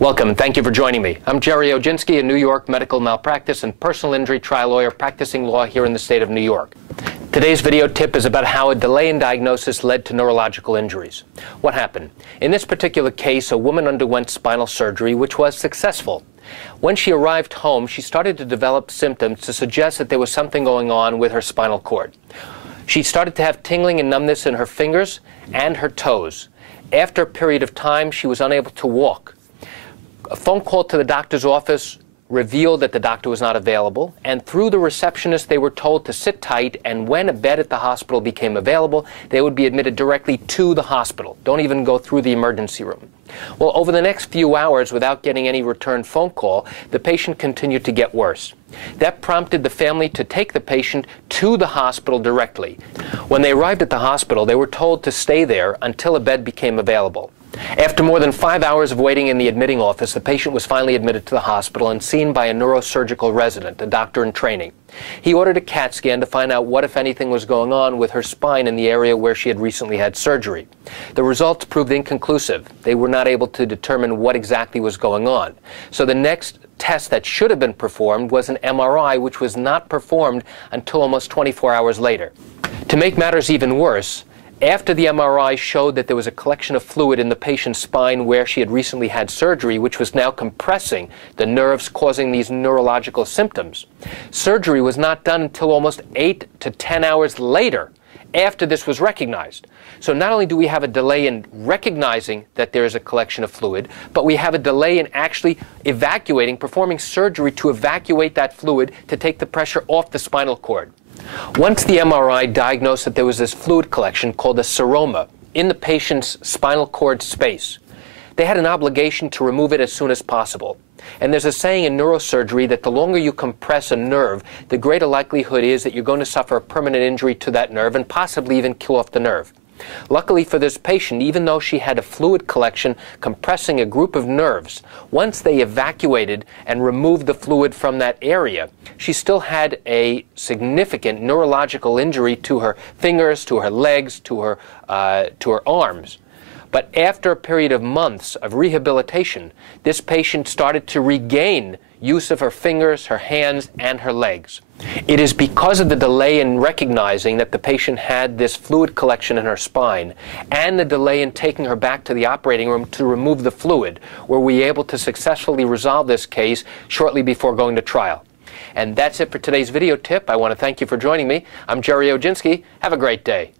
Welcome. Thank you for joining me. I'm Gerry Oginski, a New York medical malpractice and personal injury trial lawyer practicing law here in the state of New York. Today's video tip is about how a delay in diagnosis led to neurological injuries. What happened? In this particular case, a woman underwent spinal surgery, which was successful. When she arrived home, she started to develop symptoms to suggest that there was something going on with her spinal cord. She started to have tingling and numbness in her fingers and her toes. After a period of time, she was unable to walk. A phone call to the doctor's office revealed that the doctor was not available, and through the receptionist they were told to sit tight, and when a bed at the hospital became available, they would be admitted directly to the hospital. Don't even go through the emergency room. Well, over the next few hours, without getting any return phone call, the patient continued to get worse. That prompted the family to take the patient to the hospital directly. When they arrived at the hospital, they were told to stay there until a bed became available. After more than 5 hours of waiting in the admitting office, the patient was finally admitted to the hospital and seen by a neurosurgical resident, a doctor in training. He ordered a CAT scan to find out what, if anything, was going on with her spine in the area where she had recently had surgery. The results proved inconclusive. They were not able to determine what exactly was going on. So the next test that should have been performed was an MRI, which was not performed until almost 24 hours later. To make matters even worse, after the MRI showed that there was a collection of fluid in the patient's spine where she had recently had surgery, which was now compressing the nerves, causing these neurological symptoms. Surgery was not done until almost 8 to 10 hours later after this was recognized. So not only do we have a delay in recognizing that there is a collection of fluid, but we have a delay in actually performing surgery to evacuate that fluid to take the pressure off the spinal cord. Once the MRI diagnosed that there was this fluid collection called a seroma in the patient's spinal cord space, they had an obligation to remove it as soon as possible. And there's a saying in neurosurgery that the longer you compress a nerve, the greater likelihood is that you're going to suffer a permanent injury to that nerve and possibly even kill off the nerve. Luckily for this patient, even though she had a fluid collection compressing a group of nerves, once they evacuated and removed the fluid from that area, she still had a significant neurological injury to her fingers, to her legs, to her arms. But after a period of months of rehabilitation, this patient started to regain use of her fingers, her hands, and her legs. It is because of the delay in recognizing that the patient had this fluid collection in her spine and the delay in taking her back to the operating room to remove the fluid were we able to successfully resolve this case shortly before going to trial. And that's it for today's video tip. I want to thank you for joining me. I'm Gerry Oginski. Have a great day.